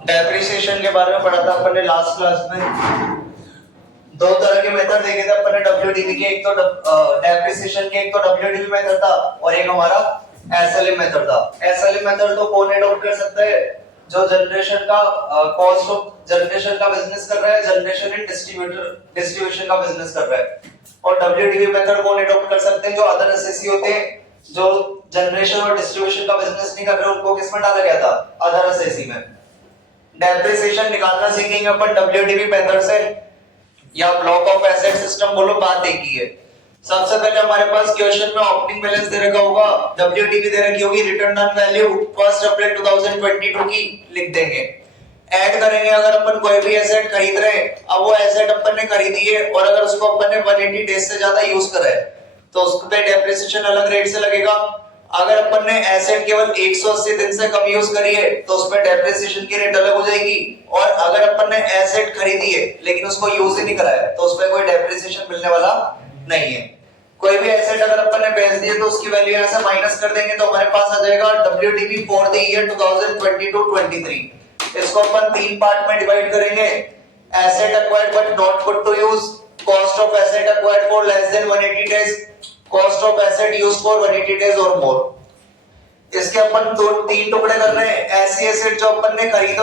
Depreciation के बारे में पढ़ा था अपन ने लास्ट क्लास में। दो तरह के मेथड देखे थे अपन ने डब्ल्यूडीवी के, एक तो डेप्रिसिएशन के, एक तो डब्ल्यूडीवी मेथड था और एक हमारा एसएलएम मेथड था। एसएलएम मेथड तो कौन अडॉप्ट कर सकता है? जो जनरेशन का कॉस्ट ऑफ जनरेशन का बिजनेस कर रहा है, जनरेशन एंड डिस्ट्रीब्यूशन का बिजनेस कर रहा है। और डब्ल्यूडीवी मेथड कौन अडॉप्ट कर सकते हैं? जो अदर एसएससी होते हैं, जो जनरेशन और डिस्ट्रीब्यूशन का बिजनेस नहीं कर रहे, उनको किसमें डाला गया था? अदर एसएससी में। डेप्रिसिएशन निकालना सीखेंगे अपन डब्ल्यूडीवी मेथड से, या ब्लॉक ऑफ एसेट सिस्टम बोलो, बात एक ही है। सबसे पहले हमारे पास क्वेश्चन में ओपनिंग बैलेंस दे रखा होगा, डब्ल्यूडीवी दे रखी होगी, रिटर्न ऑन वैल्यू 1 अप्रैल 2022 की लिख देंगे। ऐड करेंगे अगर अपन कोई भी एसेट खरीद रहे हैं, अब वो एसेट अपन ने खरीदी है और अगर उसको अपन ने 180 डेज से ज्यादा यूज करा है तो उस पे डेप्रिसिएशन अलग रेट से लगेगा। अगर अपन ने एसेट केवल 180 दिन से कम यूज करी है तो उस पे डेप्रिसिएशन की रेट अलग हो जाएगी। और अगर अपन ने एसेट खरीदी है लेकिन उसको यूज ही नहीं करा है तो उस पे कोई डेप्रिसिएशन मिलने वाला नहीं है। कोई भी एसेट अगर अपन ने बेच दिया तो उसकी वैल्यू यहां से माइनस कर देंगे तो हमारे पास आ जाएगा डब्ल्यूडीवी फॉर द ईयर 2022-23। इसको अपन तीन पार्ट में डिवाइड करेंगे। Asset acquired but not put to use, cost of asset acquired for less than 180 days, cost of asset used for 180 days और मोर। इसके अपन दो तीन टुकड़े कर रहे हैं। ऐसी एसेट जो अपन ने खरीदी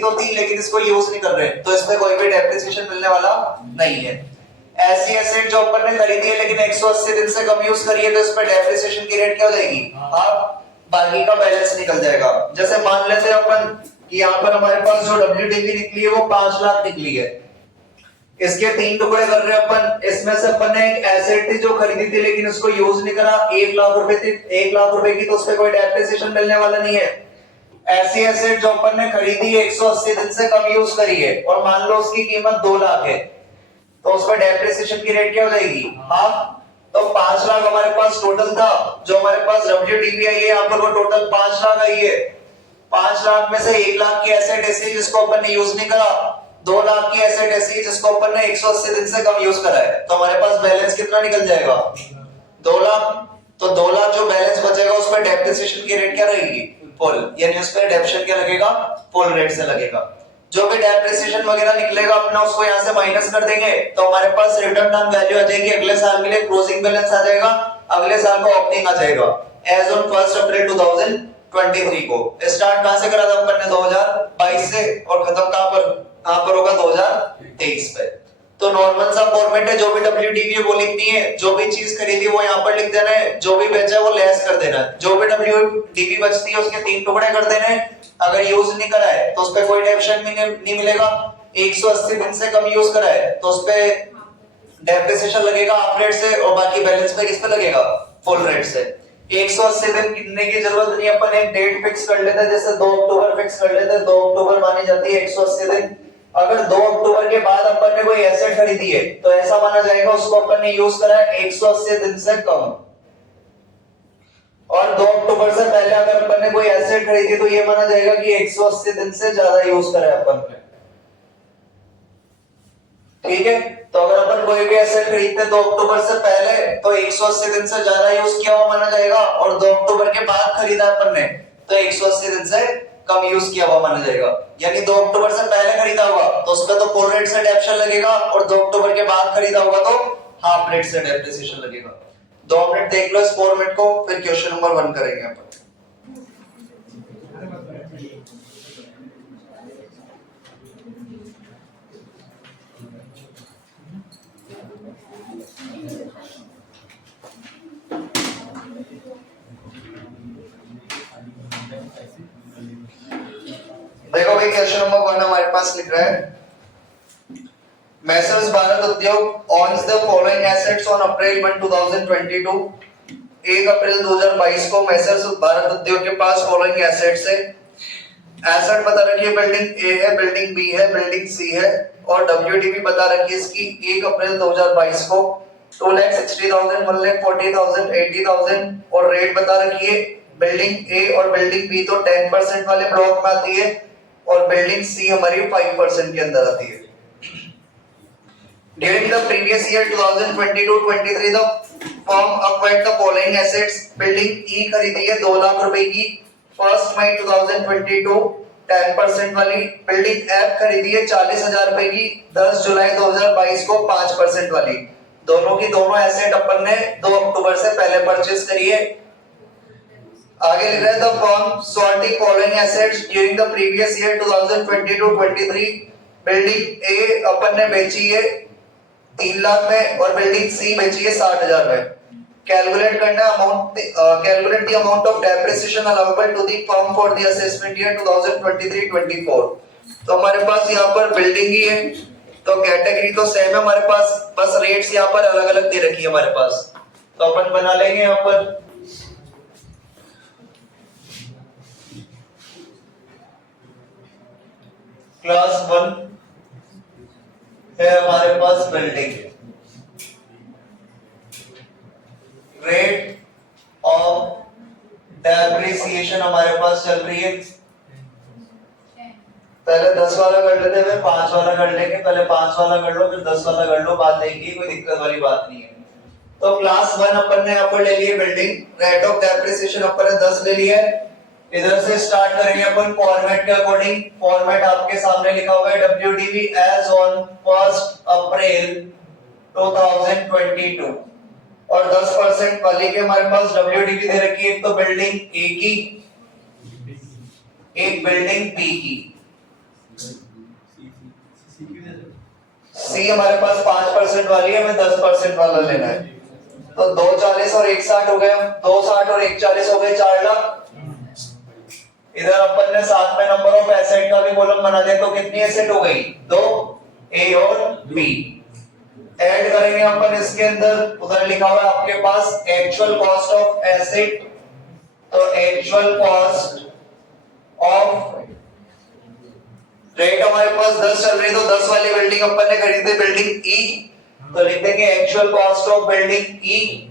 तो थी लेकिन इसको यूज नहीं कर रहे तो इसमें कोई भी डेप्रिसिएशन मिलने वाला नहीं है। ऐसी एसेट जो अपन ने खरीदी है लेकिन 180 दिन से कम यूज करी है तो इस पर डेप्रिसिएशन की रेट क्या हो जाएगी? हाफ, बाकी का बैलेंस निकल जाएगा। जैसे मान लेते हैं अपन कि यहाँ पर हमारे पास जो डब्ल्यूडीवी निकली है वो 5 लाख निकली है। इसके तीन टुकड़े कर रहे हैं अपन। इसमें से अपन ने एक एसेट थी जो खरीदी थी लेकिन उसको यूज नहीं करा, 1 लाख रुपए थी, 1 लाख रुपए की, तो उस पर कोई डेप्रिसिएशन मिलने वाला नहीं है। ऐसी एसेट जो अपन ने खरीदी 180 दिन से कम यूज करी है और मान लो उसकी कीमत 2 लाख है तो उस पर डेप्रिसिएशन की रेट क्या हो जाएगी? हाफ। तो 5 लाख हमारे पास टोटल था, जो हमारे पास डब्ल्यूडीवी आई है यहाँ पर वो टोटल 5 लाख आई है। 5 लाख में से 1 लाख की एसेट ऐसी जिसको अपन ने यूज नहीं करा, 2 लाख की एसेट ऐसी जिसको अपन ने 180 दिन से कम यूज करा है, तो हमारे पास बैलेंस कितना निकल जाएगा? 2 लाख। तो 2 लाख जो बैलेंस बचेगा उस पर डेप्रिसिएशन की रेट क्या रहेगी? फुल, यानी उस पर डेप्रिसिएशन क्या लगेगा? फुल रेट से लगेगा। जो भी डेप्रिसिएशन वगैरह निकलेगा अपना उसको यहाँ से माइनस कर देंगे तो हमारे पास रिटर्न ऑन वैल्यू आ जाएगी। अगले साल के लिए क्लोजिंग बैलेंस आ जाएगा, अगले साल का ओपनिंग आ जाएगा एज ऑन 1 अप्रैल 2023 को। स्टार्ट कहां से करा था अपन ने? 2022 से, और खत्म कहां पर होगा? 2023 पे। तो नॉर्मल सा फॉर्मेट है, जो भी डब्ल्यूडीवी है वो लिखनी है, जो भी चीज खरीदी वो यहाँ पर लिख देना है, जो भी बेचा है वो लेस कर देना है, जो भी डब्ल्यूडीवी बचती है उसके तीन टुकड़े कर देने हैं। अगर यूज नहीं करा है तो उस पे कोई डेप्रिसिएशन नहीं मिलेगा। 180 दिन से कम यूज करा है तो उस पे डेप्रिसिएशन लगेगा हाफ रेट से और बाकी बैलेंस पे किस पे लगेगा? फुल रेट से। 180 दिन गिनने की जरूरत नहीं, अपन एक डेट फिक्स कर लेते हैं, जैसे 2 अक्टूबर फिक्स कर लेते हैं। 2 अक्टूबर मानी जाती है 180 दिन। अगर 2 अक्टूबर के बाद अपन ने कोई एसेट खरीदी है तो ऐसा माना जाएगा उसको अपन ने यूज करा है 180 दिन से कम। और 2 अक्टूबर से पहले अगर अपन ने कोई एसेट खरीदी तो ये माना जाएगा कि 180 दिन से ज्यादा यूज करा है अपन ने। ठीक है, तो अगर अपन कोई भी एसेट खरीदते 2 अक्टूबर से पहले तो 180 दिन से ज्यादा यूज किया हुआ माना जाएगा, और 2 अक्टूबर के बाद खरीदा अपन ने तो 180 दिन से कम यूज किया हुआ माना जाएगा। यानी 2 अक्टूबर से पहले खरीदा होगा तो उस पर तो फुल रेट से डेप्रिसिएशन लगेगा, और 2 अक्टूबर के बाद खरीदा होगा तो हाफ रेट से डेप्रिसिएशन लगेगा। 2 मिनट देख लो इस फॉर्मेट को, फिर क्वेश्चन नंबर 1 करेंगे अपन। देखो भाई, क्वेश्चन नंबर 1 हमारे पास लिख रहा है, मैसर्स भारत उद्योग owns the following assets on April 1, 2022। 1 अप्रैल 2022 को मैसर्स भारत उद्योग के पास फॉलोइंग एसेट्स है। एसेट बता रखी है बिल्डिंग ए है, बिल्डिंग बी है, बिल्डिंग सी है, और डब्ल्यूडीवी बता रखी है इसकी 1 अप्रैल 2022 को 2,60,000, 1,40,000, 80,000, और रेट बता रखी है बिल्डिंग ए और बिल्डिंग बी तो 10% वाले ब्लॉक में आती है और बिल्डिंग सी हमारी 5% के अंदर आती है। During the previous year 2022-23, the firm acquired the following assets, building E खरीदी है 2 लाख रुपए की 1 मई 2022 10% वाली, बिल्डिंग एफ खरीदी है 40,000 रुपए की 10 जुलाई 2022 को 5% वाली। दोनों की दोनों एसेट अपन ने 2 अक्टूबर से पहले परचेज करी है। आगे लिख रहा है the firm sold the following assets during the previous year 2022-23। Building A अपन ने बेची है 3 लाख में और बिल्डिंग सी बेची है 60,000 में। कैलकुलेट करना amount, calculate the amount of depreciation allowable to the firm for the assessment year 2023-24। तो हमारे पास यहाँ पर बिल्डिंग ही है तो कैटेगरी तो सेम है हमारे पास, बस रेट्स यहाँ पर अलग अलग दे रखी है हमारे पास। तो अपन बना लेंगे यहाँ पर क्लास 1 है हमारे पास बिल्डिंग, रेट ऑफ डेप्रिसिएशन हमारे पास चल रही है, पहले 10 वाला कर लेते हैं, 5 वाला कर लेंगे, पहले 5 वाला कर लो फिर 10 वाला कर लो, बात एक ही, कोई दिक्कत वाली बात नहीं है। तो क्लास 1 अपन ने यहाँ पर ले लिए बिल्डिंग, रेट ऑफ डेप्रिसिएशन अपन ने 10 ले लिया है। इधर से स्टार्ट करेंगे अपन फॉर्मेट के अकॉर्डिंग, फॉर्मेट आपके सामने लिखा हुआ है WDV एज ऑन 1 अप्रैल 2022 और 10% वाली के हमारे पास WDV दे रखी है, एक तो बिल्डिंग ए की, एक बिल्डिंग बी की। सी हमारे पास 5% वाली है, हमें 10% वाला लेना है। तो 240 और 160 हो गए, 260 और 140 हो गए 4 लाख। इधर अपन ने साथ में नंबर ऑफ एसेट का भी कॉलम बना दिया, तो कितनी एसेट हो गई 2, ए और बी। ऐड करेंगे अपन इसके अंदर, उधर लिखा हुआ है आपके पास एक्चुअल कॉस्ट ऑफ एसेट, तो एक्चुअल कॉस्ट ऑफ रेट हमारे पास 10 चल रही है, तो 10 वाली बिल्डिंग अपन ने खरीदी बिल्डिंग ई, तो लिख देंगे actual cost of building E,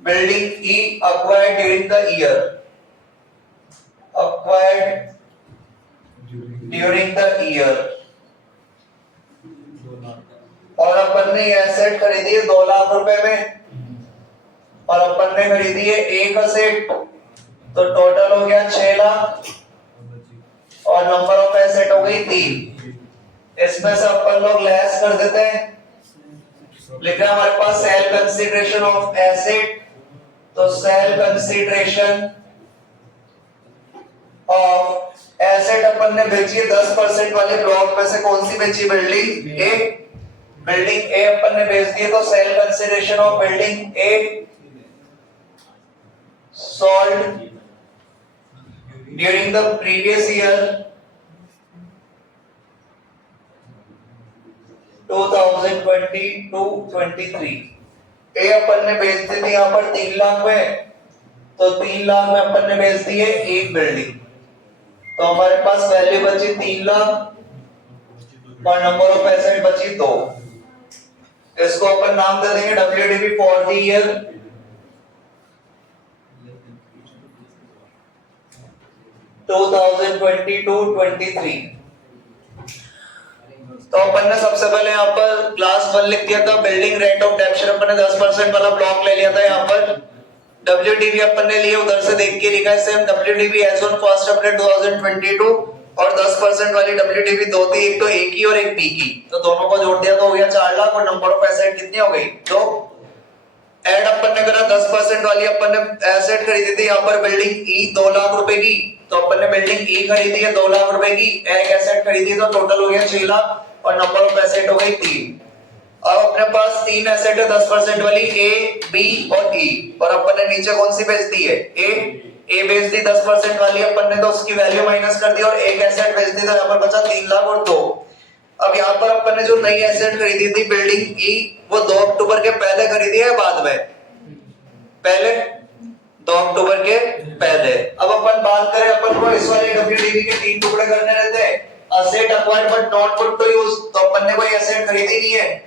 building E acquired during the year, acquired during the year। और अपन ने ये एसेट खरीदी है 2 लाख रुपए में और अपन ने खरीदी है एक एसेट, तो टोटल हो गया 6 लाख और नंबर ऑफ एसेट हो गई 3। इसमें से अपन लोग लेस कर देते हैं, लिखा है हमारे पास सेल कंसीडरेशन ऑफ एसेट, तो सेल कंसीडरेशन ऑफ एसेट अपन ने बेची है 10% वाले ब्लॉक में से, कौन सी बेची बिल्डिंग ए, बिल्डिंग ए अपन ने बेच दी है, तो sale consideration of building A sold during the previous year 2022-23। ए अपन ने बेच दी थी यहाँ पर 3 लाख में, तो 3 लाख में अपन ने बेच दी है एक बिल्डिंग, तो हमारे पास वैल्यू बची 3 लाख और नंबर ऑफ एसेट बची 2। इसको अपन नाम दे देंगे WDV फॉर द ईयर 2022-23। तो अपन ने सबसे पहले यहाँ पर क्लास 1 लिख दिया था, बिल्डिंग रेट ऑफ डेप्शन अपन ने 10% वाला ब्लॉक ले लिया था, यहाँ पर WDV अपन ने लिए, उधर से देख के लिखा है सेम WDV एज ऑन 1 अप्रैल 2022 और 10% वाली WDV 2 थी, एक तो ए की और एक बी की, तो दोनों को जोड़ दिया तो हो गया 4 लाख और नंबर ऑफ एसेट कितनी हो गई 2। ऐड अपन ने करा 10% वाली अपन ने एसेट खरीदी थी यहाँ पर बिल्डिंग ई 2 लाख रुपए की, तो अपन ने बिल्डिंग ई खरीदी है 2 लाख रुपए की, एक एसेट खरीदी तो टोटल हो गया 6 लाख और नंबर ऑफ एसेट हो गई 3। अब अपने पास 3 एसेट है 10% वाली ए, बी और ई, और अपन ने नीचे कौन सी बेच दी है ए बेच दी 10% वाली अपन ने, तो उसकी वैल्यू माइनस कर दी और एक एसेट बेच दी, तो यहाँ पर बचा 3 लाख और 2। अब यहाँ पर अपन ने जो नई एसेट खरीदी थी बिल्डिंग ई, वो 2 अक्टूबर के पहले खरीदी है बाद में, पहले 2 अक्टूबर के पहले। अब अपन बात करें, अपन को इस वाले WDV के 3 टुकड़े करने रहते हैं, asset acquired but not put to use, तो अपन ने कोई एसेट खरीदी नहीं है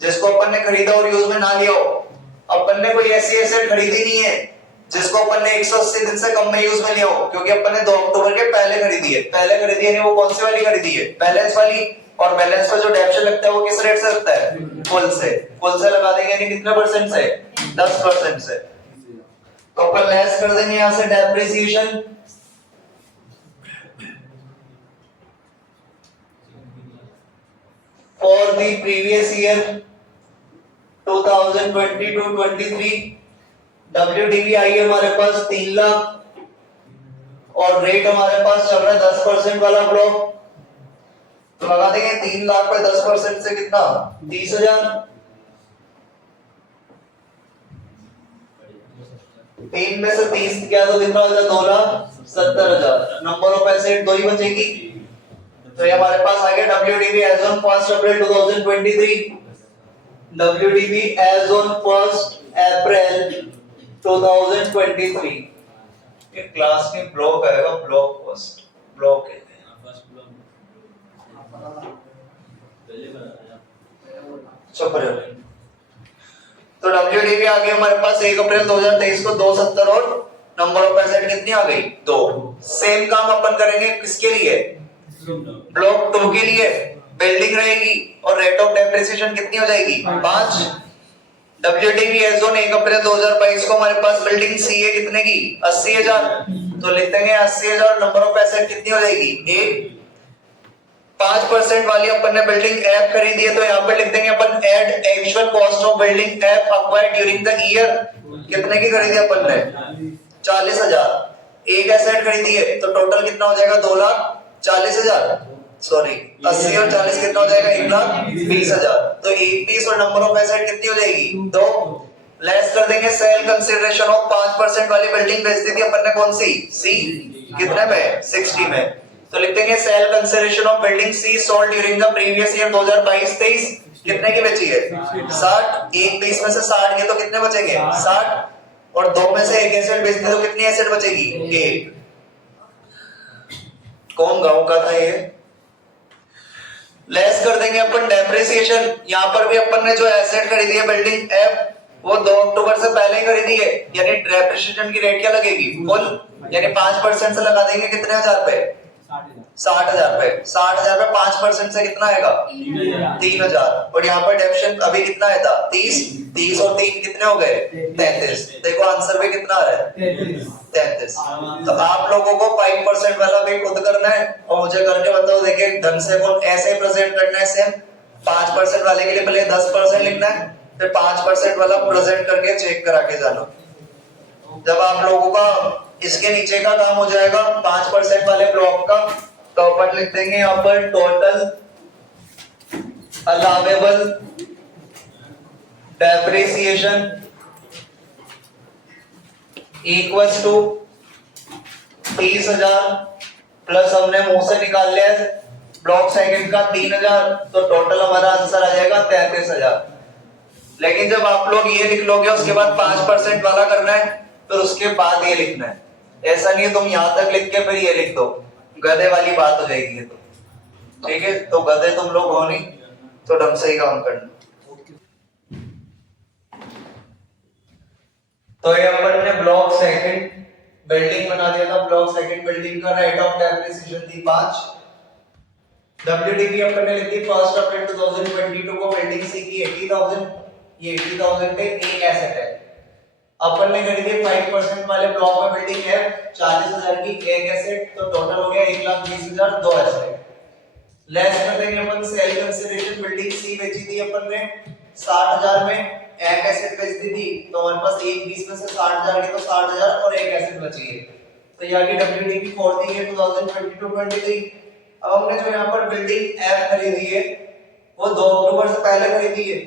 जिसको अपन ने खरीदा और यूज में ना लिया हो। अपन ने कोई ऐसी एसेट खरीदी नहीं है जिसको अपन ने 180 दिन से कम में यूज में लिया हो, क्योंकि अपन ने 2 अक्टूबर के पहले खरीदी है। पहले खरीदी है वो कौन सी वाली खरीदी है, बैलेंस वाली, और बैलेंस पे जो डेप्शन लगता है वो किस रेट से लगता है? फुल से लगा देंगे, यानी कितने परसेंट से? 10% से। तो अपन लेस कर देंगे यहां से depreciation, for the previous year 2022-23 WDV आई है हमारे पास 3 लाख और रेट हमारे पास चल रहा है 10% वाला ब्लॉक, तो लगा देंगे 3 लाख पे 10% से कितना? 30,000। 3 में से 30 क्या तो कितना हो जाए? 2,70,000। नंबर ऑफ एसेट 2 ही बचेगी, तो ये हमारे पास आ गया WDV as on 1 April 2023। WDV as on 1 April 2023। ये क्लास में ब्लॉक आएगा, ब्लॉक फर्स्ट ब्लॉक है। तो WDV आ गया हमारे पास 1 अप्रैल 2023 को 270 और नंबर ऑफ एसेट कितनी आ गई? 2। सेम काम अपन करेंगे किसके लिए? ब्लॉक 2 के लिए। बिल्डिंग रहेगी और रेट ऑफ डेप्रिसिएशन कितनी हो जाएगी? 5। WDV एज ऑन 1 अप्रैल 2022 को हमारे पास बिल्डिंग सी है कितने की? 80,000। तो लिख देंगे 80,000, नंबर ऑफ एसेट कितनी हो जाएगी? 1। 5% वाली अपन ने बिल्डिंग एफ खरीदी है, तो यहाँ पे लिख देंगे अपन add actual cost of building F acquired during the year. कितने की खरीदी अपन ने? 40,000। एक एसेट खरीदी है तो टोटल कितना हो जाएगा? 2,40,000। सॉरी 80 और 40 कितना हो जाएगा? 1,20,000। तो एक पीस और नंबर ऑफ एसेट कितनी हो जाएगी? 2। लेस कर देंगे सेल कंसीडरेशन ऑफ 5% वाली बिल्डिंग बेच दी थी अपन ने, कौन सी? सी। कितने में? 60 में। तो लिख देंगे sale consideration of building C sold during the previous year 2022-23 कितने की बची है? 60। एक 20 में से 60 के तो कितने बचेंगे? 60। और 2 में से एक एसेट बेच दी तो कितनी एसेट बचेगी? 1। कौन गांव का था ये? लेस कर देंगे अपन डेप्रिसिएशन। यहां पर भी अपन ने जो एसेट खरीदी है बिल्डिंग एफ वो 2 अक्टूबर से पहले ही खरीदी है, यानी डेप्रिसिएशन की रेट क्या लगेगी? फुल, यानी 5% से लगा देंगे कितने हजार पे? 60,000 पे। 60,000 पे 5% से कितना आएगा? 3,000। और यहाँ पर डेप्शन अभी कितना आया था? 30। 30 और 3 कितने हो गए? 33। देखो आंसर भी कितना आ रहा है? 33। तो आप लोगों को 5% वाला भी खुद करना है और मुझे करके बताओ। देखिए ढंग से कौन ऐसे प्रेजेंट करना है सेम। 5% वाले के लिए पहले 10% लिखना है, फिर 5% वाला प्रेजेंट करके चेक करा के जाना। जब आप लोगों का इसके नीचे का काम हो जाएगा 5% वाले ब्लॉक का, तो अपन लिख देंगे यहाँ पर total allowable depreciation equals to 30,000 plus हमने मुंह से निकाल लिया है ब्लॉक सेकंड का 3,000, तो टोटल हमारा आंसर आ जाएगा 33,000। लेकिन जब आप लोग ये लिख लोगे उसके बाद 5% वाला करना है, तो उसके बाद ये लिखना है। ऐसा नहीं है तुम यहां तक लिख के फिर ये लिख दो, गधे वाली बात हो जाएगी ये तो। ठीक है, तो गधे तुम लोग हो नहीं, तो ढंग से ही काम करना। तो ये अपन ने ब्लॉक सेकंड बिल्डिंग बना दिया था। ब्लॉक सेकंड बिल्डिंग का रेट ऑफ डेप्रिसिएशन थी 5। WDV अपन ने लिख दी 1 अप्रैल 2022 को बिल्डिंग सी की 80,000। ये 80,000 पे एक एसेट है। अपन ने खरीदी 5% वाले ब्लॉक में बिल्डिंग है 40,000 की एक एसेट, तो टोटल हो गया 1,20,000 2 एसेट। लेस कर देंगे अपन सेल कंसीडरेशन। बिल्डिंग सी बेची थी अपन ने 60,000 में, एक एसेट बेच दी थी, तो हमारे पास 1,20 में से 60,000 की तो 60,000 और एक एसेट बची है। तो यहाँ की WDV 40 है 2022-23। अब हमने जो यहाँ पर बिल्डिंग एफ खरीदी है वो 2 अक्टूबर से पहले खरीदी है,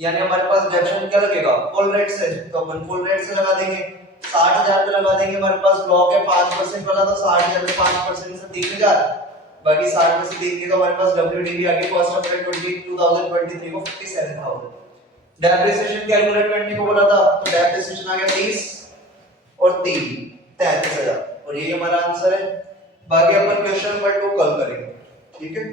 यानी हमारे पास डेप्शन क्या लगेगा? फुल रेट से, तो अपन फुल रेट से लगा देंगे 60,000 पे लगा देंगे। हमारे पास ब्लॉक है 5% वाला, तो 60,000 पे 5% से 3,000, बाकी 60 में से 3 के तो हमारे पास WDV आ गई 1 अप्रैल 2023 को 57,000। डेप्रिसिएशन कैलकुलेट करने को बोला था, तो डेप्रिसिएशन आ गया 30 और 3 33,000, और ये हमारा आंसर है। बाकी अपन क्वेश्चन नंबर 2 कल करेंगे। ठीक है।